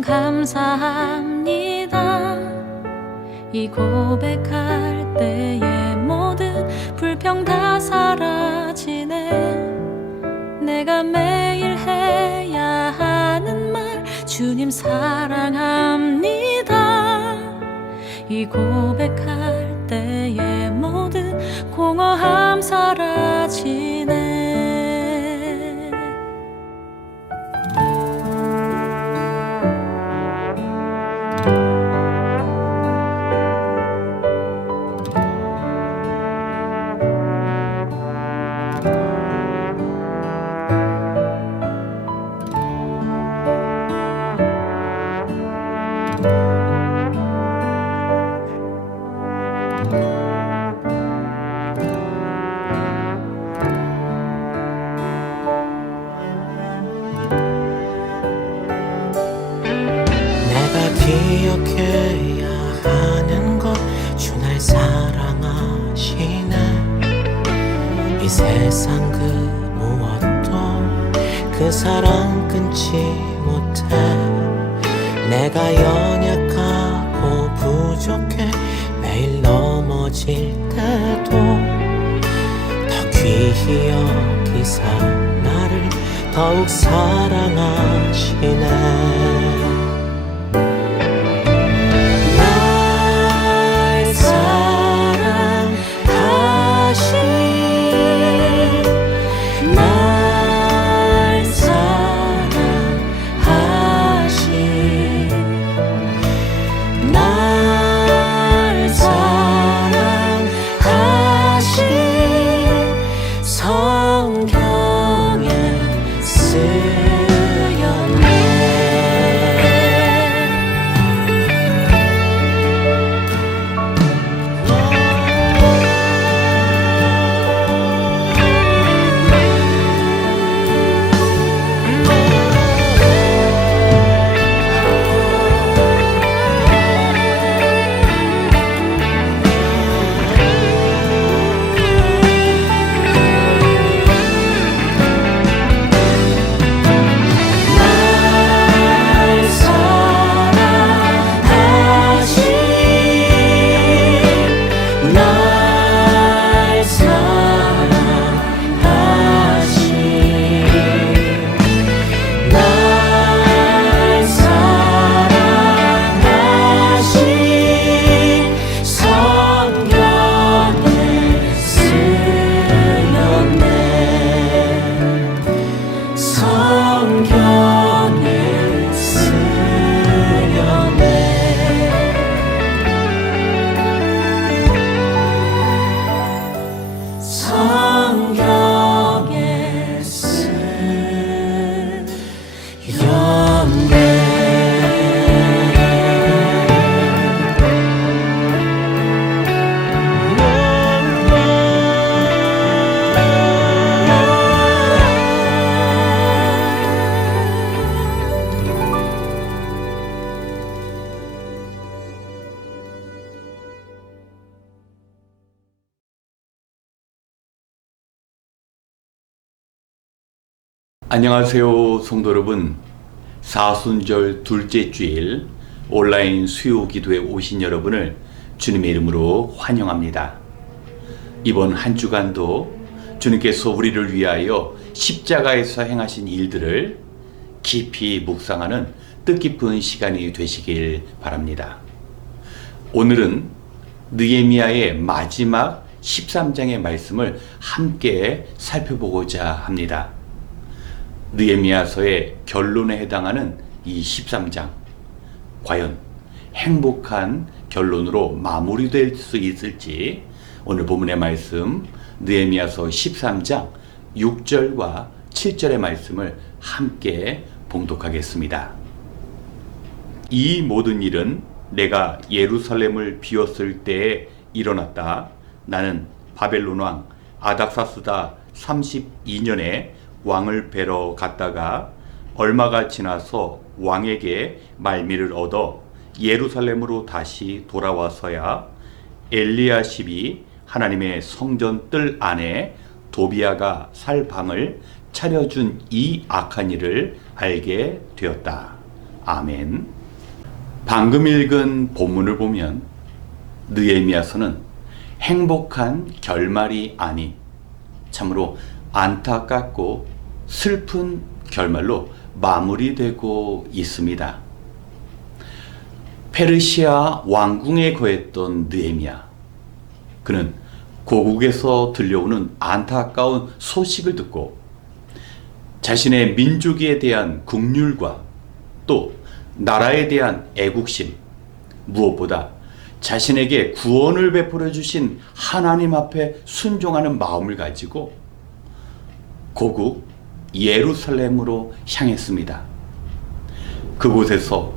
참 감사합니다. 이 고백할 때의 모든 불평 다 사라지네. 내가 매일 해야 하는 말, 주님 사랑합니다. 이 고백할 때의 모든 공허함 사라지네. 기억해야 하는 것, 주 날 사랑하시네. 이 세상 그 무엇도 그 사랑 끊지 못해. 내가 연약하고 부족해 매일 넘어질 때도 더 귀히 여기사 나를 더욱 사랑하시네. 안녕하세요 성도 여러분. 사순절 둘째 주일 온라인 수요 기도에 오신 여러분을 주님의 이름으로 환영합니다. 이번 한 주간도 주님께서 우리를 위하여 십자가에서 행하신 일들을 깊이 묵상하는 뜻깊은 시간이 되시길 바랍니다. 오늘은 느헤미야의 마지막 13장의 말씀을 함께 살펴보고자 합니다. 느헤미야서의 결론에 해당하는 이 13장, 과연 행복한 결론으로 마무리될 수 있을지 오늘 본문의 말씀 느헤미야서 13장 6절과 7절의 말씀을 함께 봉독하겠습니다. 이 모든 일은 내가 예루살렘을 비웠을 때에 일어났다. 나는 바벨론 왕 아닥사스다 32년에 왕을 뵈러 갔다가 얼마가 지나서 왕에게 말미를 얻어 예루살렘으로 다시 돌아와서야 엘리야십이 하나님의 성전 뜰 안에 도비아가 살 방을 차려준 이 악한 일을 알게 되었다. 아멘. 방금 읽은 본문을 보면 느헤미야서는 행복한 결말이 아닌 참으로 안타깝고 슬픈 결말로 마무리되고 있습니다. 페르시아 왕궁에 거했던 느헤미야, 그는 고국에서 들려오는 안타까운 소식을 듣고 자신의 민족에 대한 긍휼과 또 나라에 대한 애국심, 무엇보다 자신에게 구원을 베풀어 주신 하나님 앞에 순종하는 마음을 가지고 고국 예루살렘으로 향했습니다. 그곳에서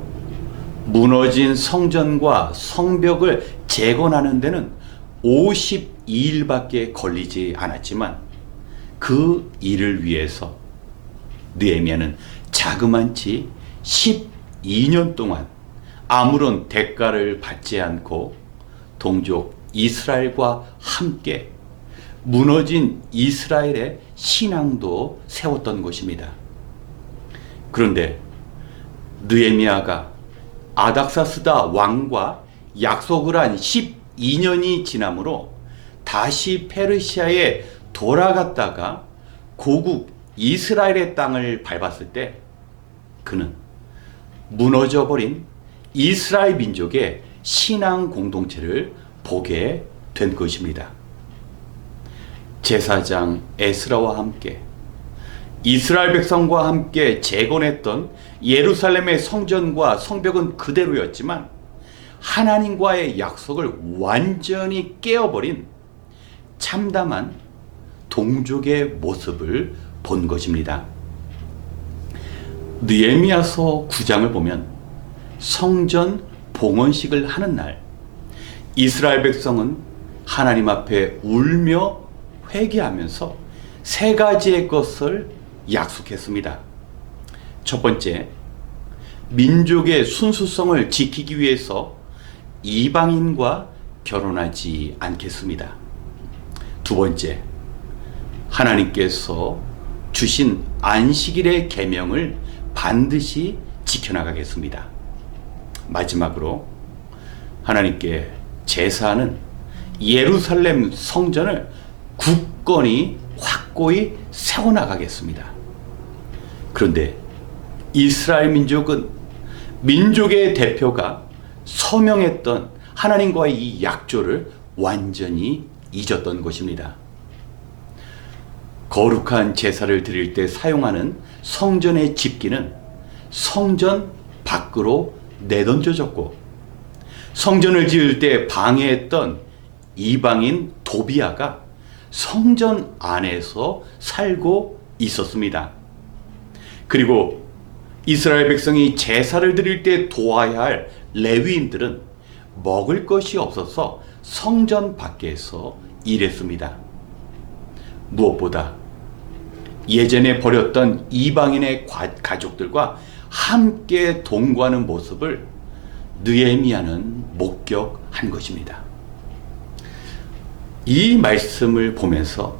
무너진 성전과 성벽을 재건하는 데는 52일밖에 걸리지 않았지만 그 일을 위해서 느헤미야는 자그만치 12년 동안 아무런 대가를 받지 않고 동족 이스라엘과 함께 무너진 이스라엘의 신앙도 세웠던 것입니다. 그런데 느헤미야가 아닥사스다 왕과 약속을 한 12년이 지나므로 다시 페르시아에 돌아갔다가 고국 이스라엘의 땅을 밟았을 때 그는 무너져버린 이스라엘 민족의 신앙 공동체를 보게 된 것입니다. 제사장 에스라와 함께 이스라엘 백성과 함께 재건했던 예루살렘의 성전과 성벽은 그대로였지만 하나님과의 약속을 완전히 깨어버린 참담한 동족의 모습을 본 것입니다. 느헤미야서 9장을 보면 성전 봉헌식을 하는 날 이스라엘 백성은 하나님 앞에 울며 회개하면서 세 가지의 것을 약속했습니다. 첫 번째, 민족의 순수성을 지키기 위해서 이방인과 결혼하지 않겠습니다. 두 번째, 하나님께서 주신 안식일의 계명을 반드시 지켜나가겠습니다. 마지막으로 하나님께 제사하는 예루살렘 성전을 굳건히 확고히 세워나가겠습니다. 그런데 이스라엘 민족은 민족의 대표가 서명했던 하나님과의 이 약조를 완전히 잊었던 것입니다. 거룩한 제사를 드릴 때 사용하는 성전의 집기는 성전 밖으로 내던져졌고 성전을 지을 때 방해했던 이방인 도비아가 성전 안에서 살고 있었습니다. 그리고 이스라엘 백성이 제사를 드릴 때 도와야 할 레위인들은 먹을 것이 없어서 성전 밖에서 일했습니다. 무엇보다 예전에 버렸던 이방인의 가족들과 함께 동거하는 모습을 느헤미야는 목격한 것입니다. 이 말씀을 보면서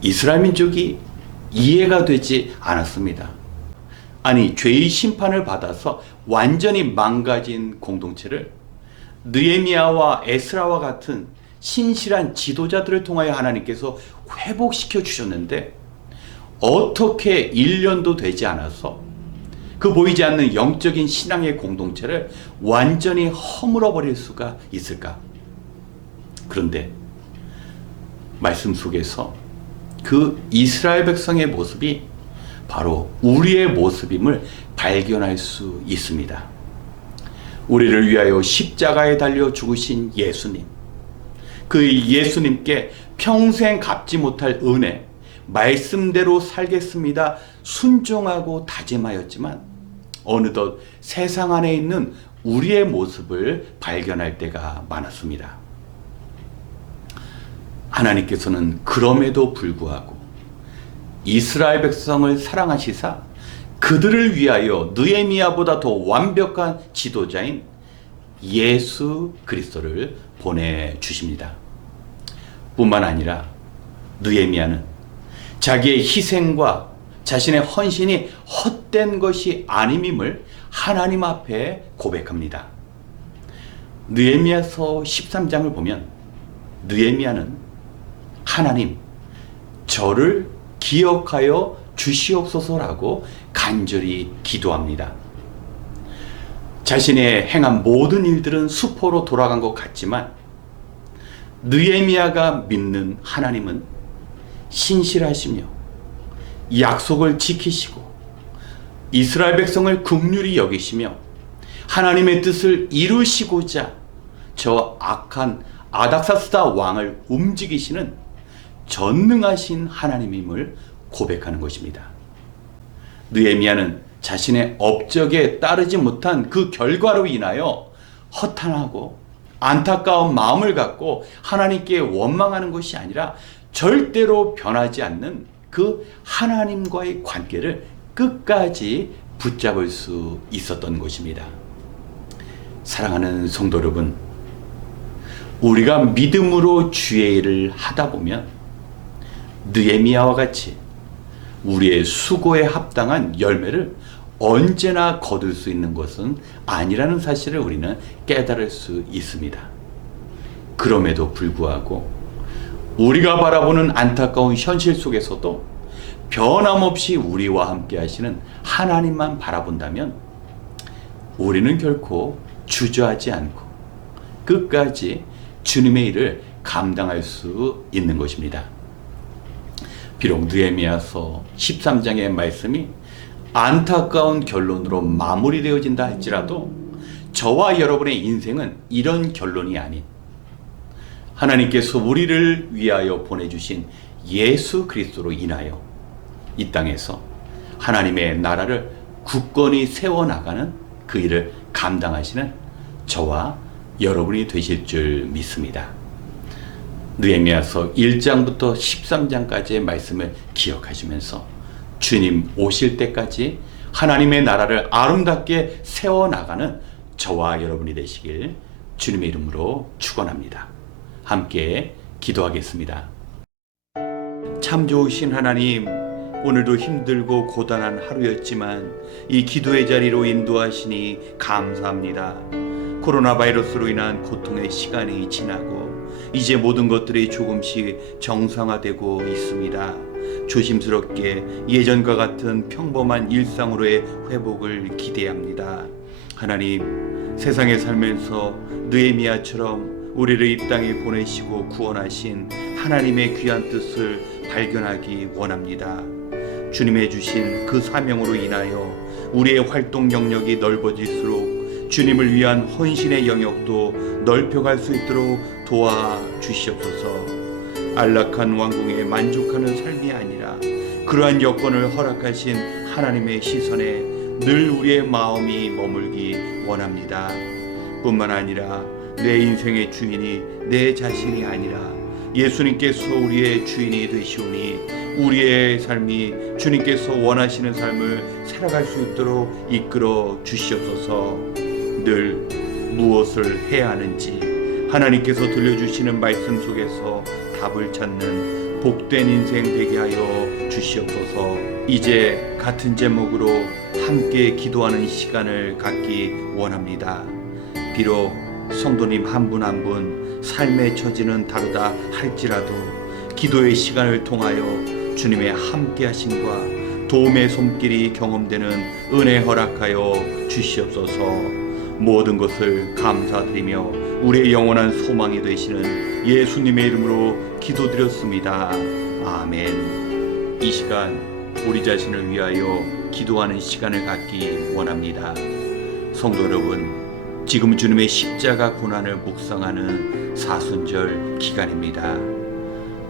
이스라엘 민족이 이해가 되지 않았습니다. 아니, 죄의 심판을 받아서 완전히 망가진 공동체를 느헤미야와 에스라와 같은 신실한 지도자들을 통하여 하나님께서 회복시켜 주셨는데 어떻게 1년도 되지 않아서 그 보이지 않는 영적인 신앙의 공동체를 완전히 허물어 버릴 수가 있을까? 그런데 말씀 속에서 그 이스라엘 백성의 모습이 바로 우리의 모습임을 발견할 수 있습니다. 우리를 위하여 십자가에 달려 죽으신 예수님, 그 예수님께 평생 갚지 못할 은혜, 말씀대로 살겠습니다 순종하고 다짐하였지만 어느덧 세상 안에 있는 우리의 모습을 발견할 때가 많았습니다. 하나님께서는 그럼에도 불구하고 이스라엘 백성을 사랑하시사 그들을 위하여 느헤미야보다 더 완벽한 지도자인 예수 그리스도를 보내주십니다. 뿐만 아니라 느헤미야는 자기의 희생과 자신의 헌신이 헛된 것이 아님임을 하나님 앞에 고백합니다. 느헤미야서 13장을 보면 느헤미야는 하나님, 저를 기억하여 주시옵소서라고 간절히 기도합니다. 자신의 행한 모든 일들은 수포로 돌아간 것 같지만 느헤미야가 믿는 하나님은 신실하시며 약속을 지키시고 이스라엘 백성을 긍휼히 여기시며 하나님의 뜻을 이루시고자 저 악한 아닥사스다 왕을 움직이시는 전능하신 하나님임을 고백하는 것입니다. 느헤미야는 자신의 업적에 따르지 못한 그 결과로 인하여 허탄하고 안타까운 마음을 갖고 하나님께 원망하는 것이 아니라 절대로 변하지 않는 그 하나님과의 관계를 끝까지 붙잡을 수 있었던 것입니다. 사랑하는 성도 여러분, 우리가 믿음으로 주의 일을 하다 보면 느헤미야와 같이 우리의 수고에 합당한 열매를 언제나 거둘 수 있는 것은 아니라는 사실을 우리는 깨달을 수 있습니다. 그럼에도 불구하고 우리가 바라보는 안타까운 현실 속에서도 변함없이 우리와 함께 하시는 하나님만 바라본다면 우리는 결코 주저하지 않고 끝까지 주님의 일을 감당할 수 있는 것입니다. 비록 느헤미야서 13장의 말씀이 안타까운 결론으로 마무리되어진다 할지라도 저와 여러분의 인생은 이런 결론이 아닌 하나님께서 우리를 위하여 보내주신 예수 그리스도로 인하여 이 땅에서 하나님의 나라를 굳건히 세워나가는 그 일을 감당하시는 저와 여러분이 되실 줄 믿습니다. 느헤미야서 1장부터 13장까지의 말씀을 기억하시면서 주님 오실 때까지 하나님의 나라를 아름답게 세워나가는 저와 여러분이 되시길 주님의 이름으로 축원합니다. 함께 기도하겠습니다. 참 좋으신 하나님, 오늘도 힘들고 고단한 하루였지만 이 기도의 자리로 인도하시니 감사합니다. 코로나 바이러스로 인한 고통의 시간이 지나고 이제 모든 것들이 조금씩 정상화되고 있습니다. 조심스럽게 예전과 같은 평범한 일상으로의 회복을 기대합니다. 하나님, 세상에 살면서 느헤미야처럼 우리를 이 땅에 보내시고 구원하신 하나님의 귀한 뜻을 발견하기 원합니다. 주님의 주신 그 사명으로 인하여 우리의 활동 영역이 넓어질수록 주님을 위한 헌신의 영역도 넓혀갈 수 있도록 도와주시옵소서. 안락한 왕궁에 만족하는 삶이 아니라 그러한 여건을 허락하신 하나님의 시선에 늘 우리의 마음이 머물기 원합니다. 뿐만 아니라 내 인생의 주인이 내 자신이 아니라 예수님께서 우리의 주인이 되시오니 우리의 삶이 주님께서 원하시는 삶을 살아갈 수 있도록 이끌어 주시옵소서. 늘 무엇을 해야 하는지 하나님께서 들려주시는 말씀 속에서 답을 찾는 복된 인생 되게 하여 주시옵소서. 이제 같은 제목으로 함께 기도하는 시간을 갖기 원합니다. 비록 성도님 한 분 한 분 삶의 처지는 다르다 할지라도 기도의 시간을 통하여 주님의 함께 하심과 도움의 손길이 경험되는 은혜 허락하여 주시옵소서. 모든 것을 감사드리며 우리의 영원한 소망이 되시는 예수님의 이름으로 기도드렸습니다. 아멘. 이 시간 우리 자신을 위하여 기도하는 시간을 갖기 원합니다. 성도 여러분, 지금 주님의 십자가 고난을 묵상하는 사순절 기간입니다.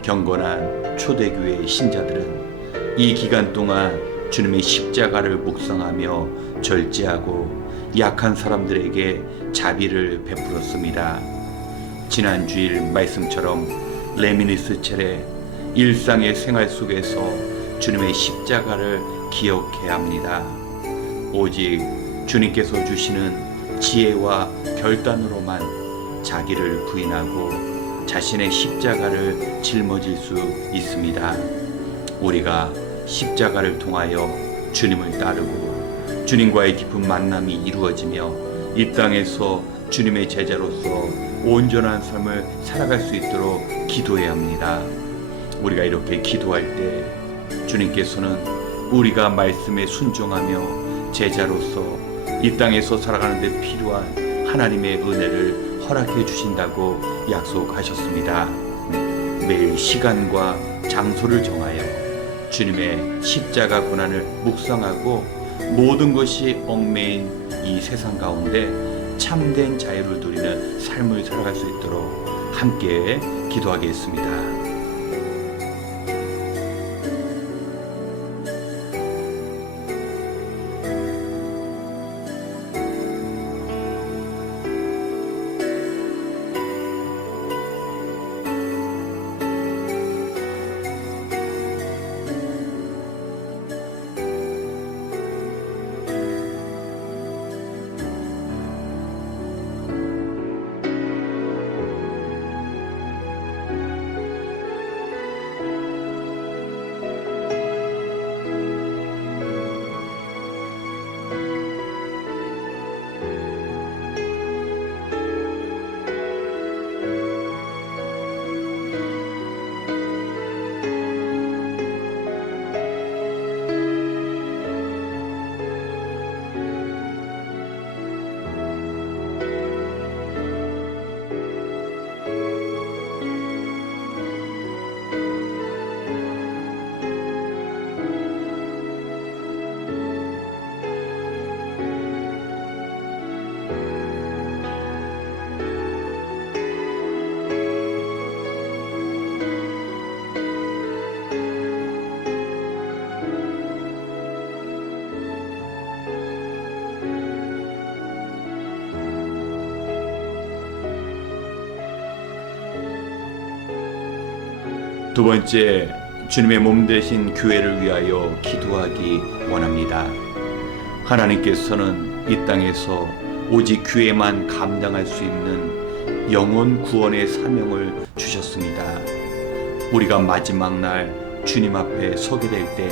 경건한 초대교회 신자들은 이 기간 동안 주님의 십자가를 묵상하며 절제하고 약한 사람들에게 자비를 베풀었습니다. 지난 주일 말씀처럼 레미니스 차례 일상의 생활 속에서 주님의 십자가를 기억해야 합니다. 오직 주님께서 주시는 지혜와 결단으로만 자기를 부인하고 자신의 십자가를 짊어질 수 있습니다. 우리가 십자가를 통하여 주님을 따르고 주님과의 깊은 만남이 이루어지며 이 땅에서 주님의 제자로서 온전한 삶을 살아갈 수 있도록 기도해야 합니다. 우리가 이렇게 기도할 때 주님께서는 우리가 말씀에 순종하며 제자로서 이 땅에서 살아가는 데 필요한 하나님의 은혜를 허락해 주신다고 약속하셨습니다. 매일 시간과 장소를 정하여 주님의 십자가 고난을 묵상하고 모든 것이 얽매인 이 세상 가운데 참된 자유를 누리는 삶을 살아갈 수 있도록 함께 기도하겠습니다. 두 번째, 주님의 몸 되신 교회를 위하여 기도하기 원합니다. 하나님께서는 이 땅에서 오직 교회만 감당할 수 있는 영혼 구원의 사명을 주셨습니다. 우리가 마지막 날 주님 앞에 서게 될 때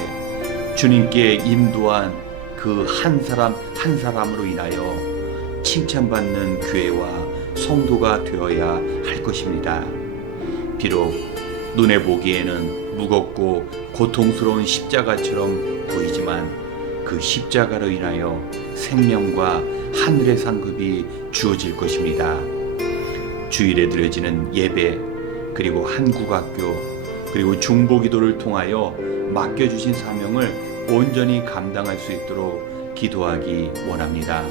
주님께 인도한 그 한 사람 한 사람으로 인하여 칭찬받는 교회와 성도가 되어야 할 것입니다. 비록 눈에 보기에는 무겁고 고통스러운 십자가처럼 보이지만 그 십자가로 인하여 생명과 하늘의 상급이 주어질 것입니다. 주일에 드려지는 예배, 그리고 한국학교, 그리고 중보기도를 통하여 맡겨주신 사명을 온전히 감당할 수 있도록 기도하기 원합니다.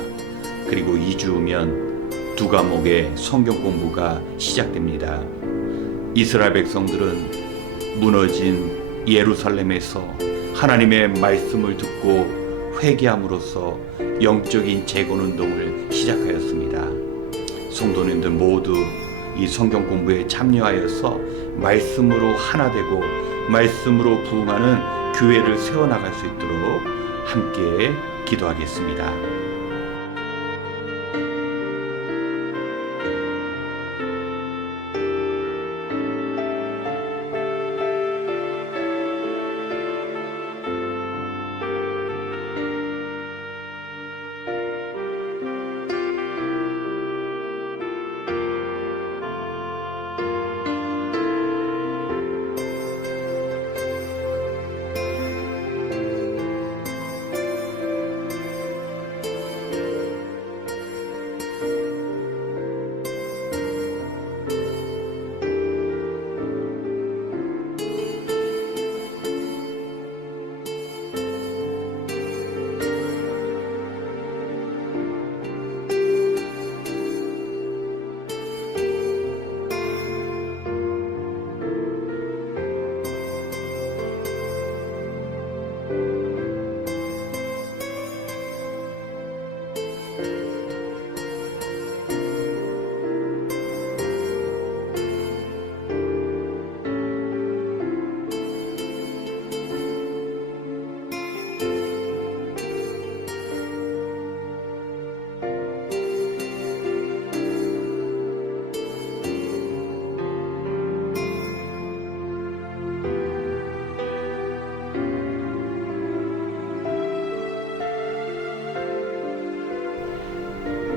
그리고 2주 후면 두 과목의 성경 공부가 시작됩니다. 이스라엘 백성들은 무너진 예루살렘에서 하나님의 말씀을 듣고 회개함으로써 영적인 재건운동을 시작하였습니다. 성도님들 모두 이 성경 공부에 참여하여서 말씀으로 하나 되고 말씀으로 부흥하는 교회를 세워나갈 수 있도록 함께 기도하겠습니다.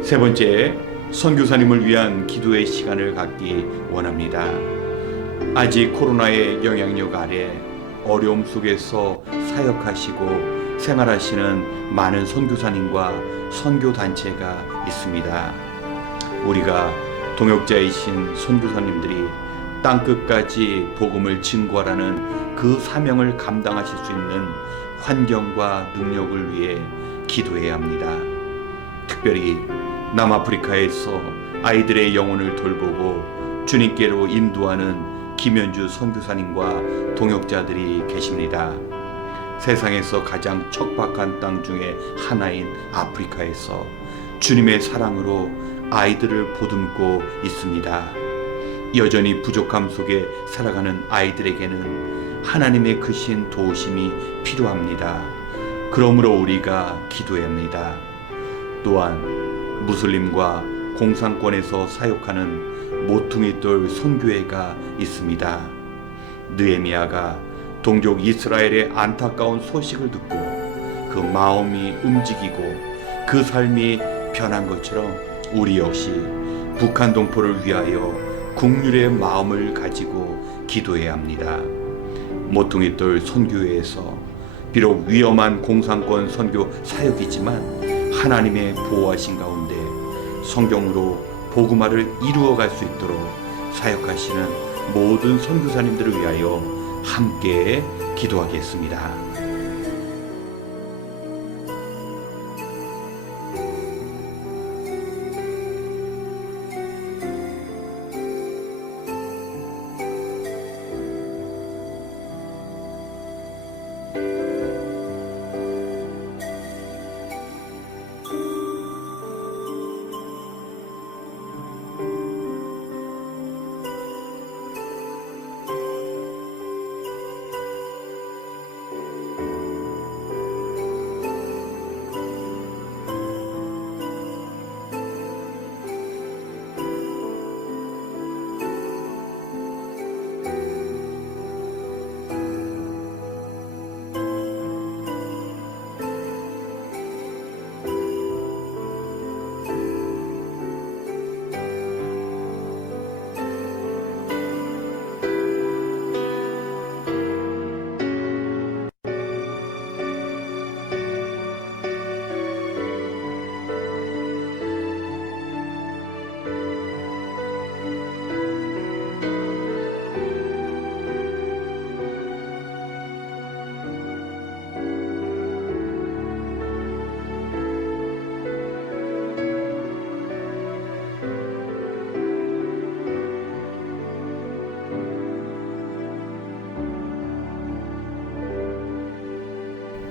세 번째, 선교사님을 위한 기도의 시간을 갖기 원합니다. 아직 코로나의 영향력 아래 어려움 속에서 사역하시고 생활하시는 많은 선교사님과 선교단체가 있습니다. 우리가 동역자이신 선교사님들이 땅끝까지 복음을 증거하라는 그 사명을 감당하실 수 있는 환경과 능력을 위해 기도해야 합니다. 특별히 남아프리카에서 아이들의 영혼을 돌보고 주님께로 인도하는 김현주 선교사님과 동역자들이 계십니다. 세상에서 가장 척박한 땅 중에 하나인 아프리카에서 주님의 사랑으로 아이들을 보듬고 있습니다. 여전히 부족함 속에 살아가는 아이들에게는 하나님의 크신 도우심이 필요합니다. 그러므로 우리가 기도해야 합니다. 또한 무슬림과 공산권에서 사역하는 모퉁이돌 선교회가 있습니다. 느헤미야가 동족 이스라엘의 안타까운 소식을 듣고 그 마음이 움직이고 그 삶이 변한 것처럼 우리 역시 북한 동포를 위하여 국률의 마음을 가지고 기도해야 합니다. 모퉁이돌 선교회에서 비록 위험한 공산권 선교 사역이지만 하나님의 보호하신 가운데 성경으로 복음화를 이루어갈 수 있도록 사역하시는 모든 선교사님들을 위하여 함께 기도하겠습니다.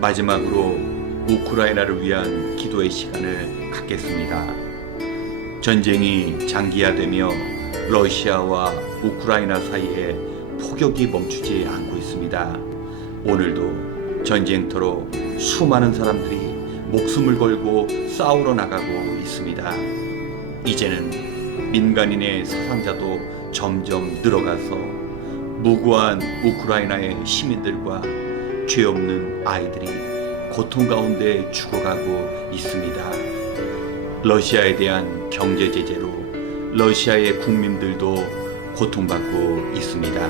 마지막으로 우크라이나를 위한 기도의 시간을 갖겠습니다. 전쟁이 장기화되며 러시아와 우크라이나 사이에 폭격이 멈추지 않고 있습니다. 오늘도 전쟁터로 수많은 사람들이 목숨을 걸고 싸우러 나가고 있습니다. 이제는 민간인의 사상자도 점점 늘어가서 무고한 우크라이나의 시민들과 죄 없는 아이들이 고통 가운데 죽어가고 있습니다. 러시아에 대한 경제 제재로 러시아의 국민들도 고통받고 있습니다.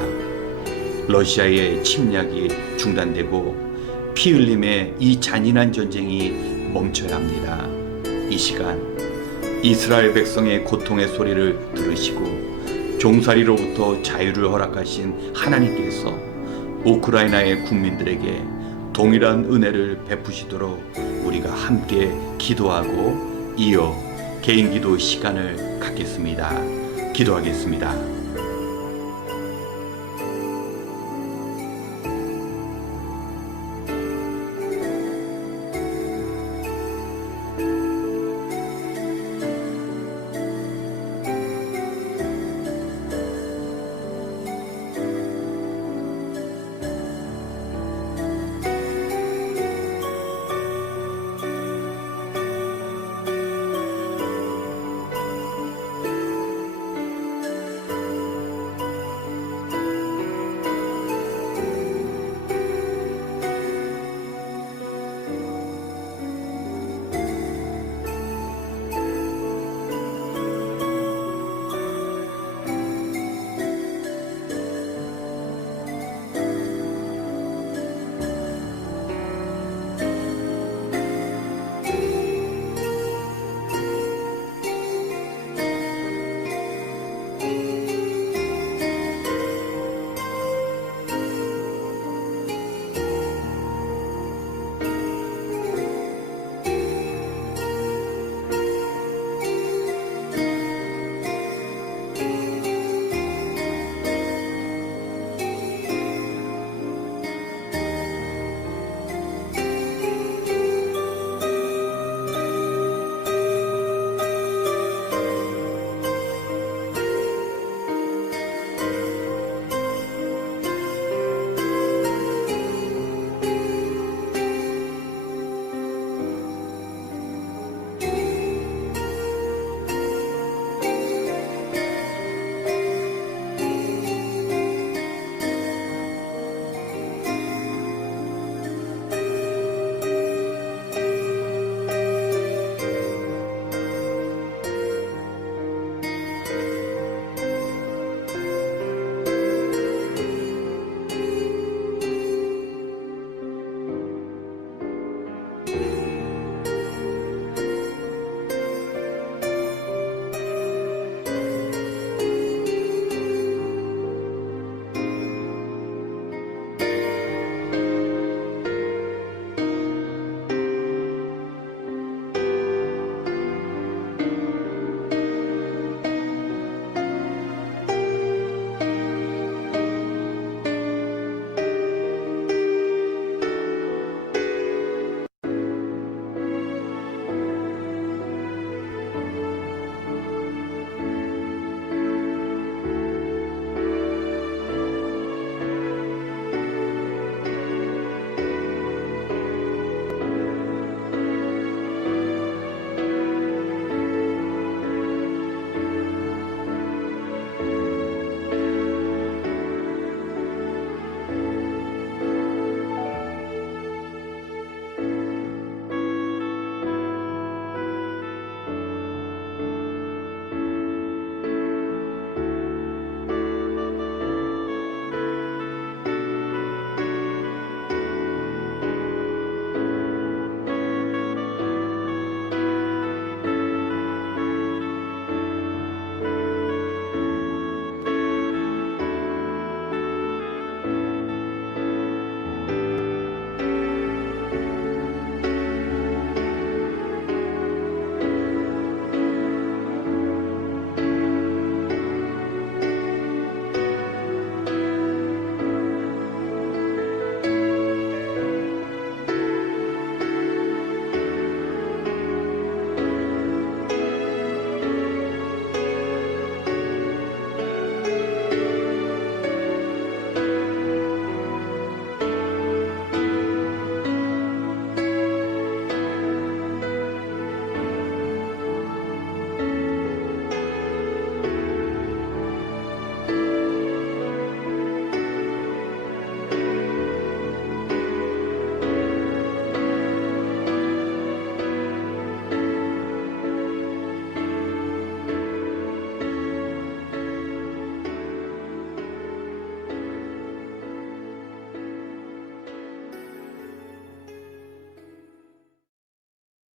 러시아의 침략이 중단되고 피 흘림의 이 잔인한 전쟁이 멈춰야 합니다. 이 시간 이스라엘 백성의 고통의 소리를 들으시고 종살이로부터 자유를 허락하신 하나님께서 우크라이나의 국민들에게 동일한 은혜를 베푸시도록 우리가 함께 기도하고 이어 개인 기도 시간을 갖겠습니다. 기도하겠습니다.